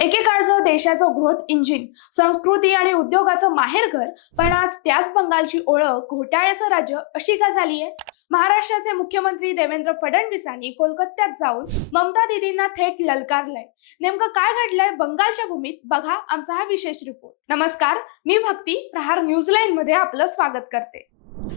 एकेकाळचं देशाचं growth engine, संस्कृती आणि उद्योगाचं माहेरघर, पण आज त्याच बंगालची ओळख घोटाळ्याचं राज्य अशी का झालीये? महाराष्ट्राचे मुख्यमंत्री देवेंद्र फडणवीसांनी कोलकात्यात जाऊन ममता दीदींना थेट ललकारलंय. नेमकं काय घडलंय बंगालच्या भूमीत, बघा आमचा हा विशेष रिपोर्ट. नमस्कार, मी भक्ती, प्रहार न्यूजलाईन मध्ये आपलं स्वागत करते.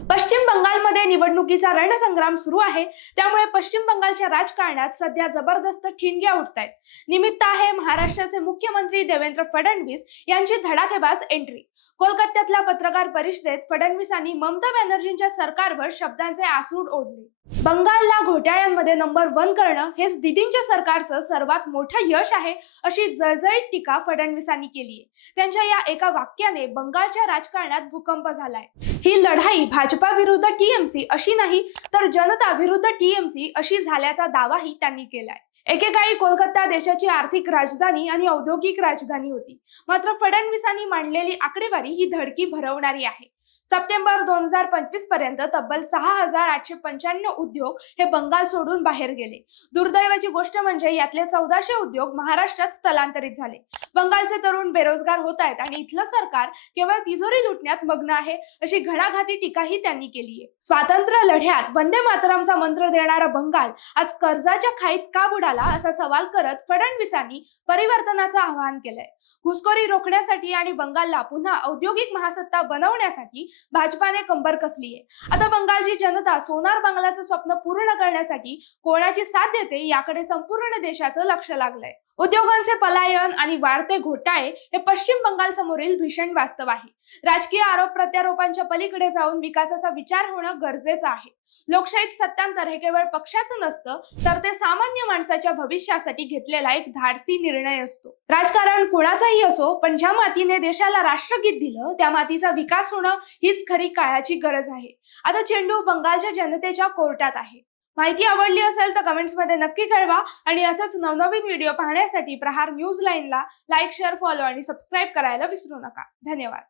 पश्चिम बंगालमध्ये निवडणुकीचा रणसंग्राम सुरू आहे, त्यामुळे पश्चिम बंगालच्या राजकारणात सध्या जबरदस्त ठिणग्या उठतायत. निमित्त आहे महाराष्ट्राचे मुख्यमंत्री देवेंद्र फडणवीस यांची धडाकेबाज एंट्री. कोलकात्यातल्या पत्रकार परिषदेत फडणवीसांनी ममता बॅनर्जींच्या सरकारवर शब्दांचे आसूड ओढले. बंगालला घोटाळ्यांमध्ये नंबर 1 करणं हेच दीदींच्या सरकारचं सर्वात मोठं यश आहे, अशी जळजळीत टीका फडणवीसांनी केलीये. त्यांच्या या एका वाक्याने बंगालच्या राजकारणात भूकंप झालाय. ही लढाई भाजपा विरुद्ध टीएमसी अशी नाही, तर जनता विरुद्ध टीएमसी अशी झाल्याचा दावाही त्यांनी केलाय. एकेकाळी कोलकाता देशाची आर्थिक राजधानी आणि औद्योगिक राजधानी होती, मात्र फडणवीसांनी मांडलेली आकडेवारी ही धडकी भरवणारी आहे. सप्टेंबर 2025 पर्यंत तब्बल 6,895 उद्योग हे बंगाल सोडून बाहेर गेले. दुर्दैवाची गोष्ट म्हणजे यातले 1400 उद्योग महाराष्ट्रात स्थलांतरित झाले. बंगालचे तरुण बेरोजगार होत आहेत आणि इथलं सरकार केवळ तिजोरी लुटण्यात मग्न आहे, अशी घणाघाती टीकाही त्यांनी केली आहे. स्वातंत्र्य लढ्यात वंदे मातरमचा मंत्र देणारा बंगाल आज कर्जाच्या खाईत का बुडाला, असा सवाल करत फडणवीसांनी परिवर्तनाचं आवाहन केलंय. घुसखोरी रोखण्यासाठी आणि बंगालला पुन्हा औद्योगिक महासत्ता बनवण्यासाठी भाजपाने कंबर कसली आहे. आता बंगालची जनता सोनार बंगल्याचं स्वप्न पूर्ण करण्यासाठी कोणाची साथ देते याकडे संपूर्ण देशाचं लक्ष लागलंय. उद्योगांचे पलायन आणि वाढते घोटाळे हे पश्चिम बंगाल समोरील भीषण वास्तव आहे. राजकीय आरोप प्रत्यारोपांच्या पलीकडे जाऊन विकासाचा विचार होणं गरजेचं आहे. लोकशाहीत सत्तांतर हे केवळ पक्षाचं नसतं, तर ते सामान्य माणसाच्या भविष्यासाठी घेतलेला एक धाडसी निर्णय असतो. राजकारण कोणाचाही असो, पण ज्या मातीने देशाला राष्ट्रगीत दिलं त्या मातीचा विकास होणं हीच खरी काळाची गरज आहे. आता चेंडू बंगालच्या जनतेच्या कोर्टात आहे. माहिती आवडली असेल तर कमेंट्समध्ये नक्की कळवा आणि असंच नवनवीन व्हिडिओ पाहण्यासाठी प्रहार न्यूज लाईनला लाईक, शेअर, फॉलो आणि सबस्क्राईब करायला विसरू नका. धन्यवाद.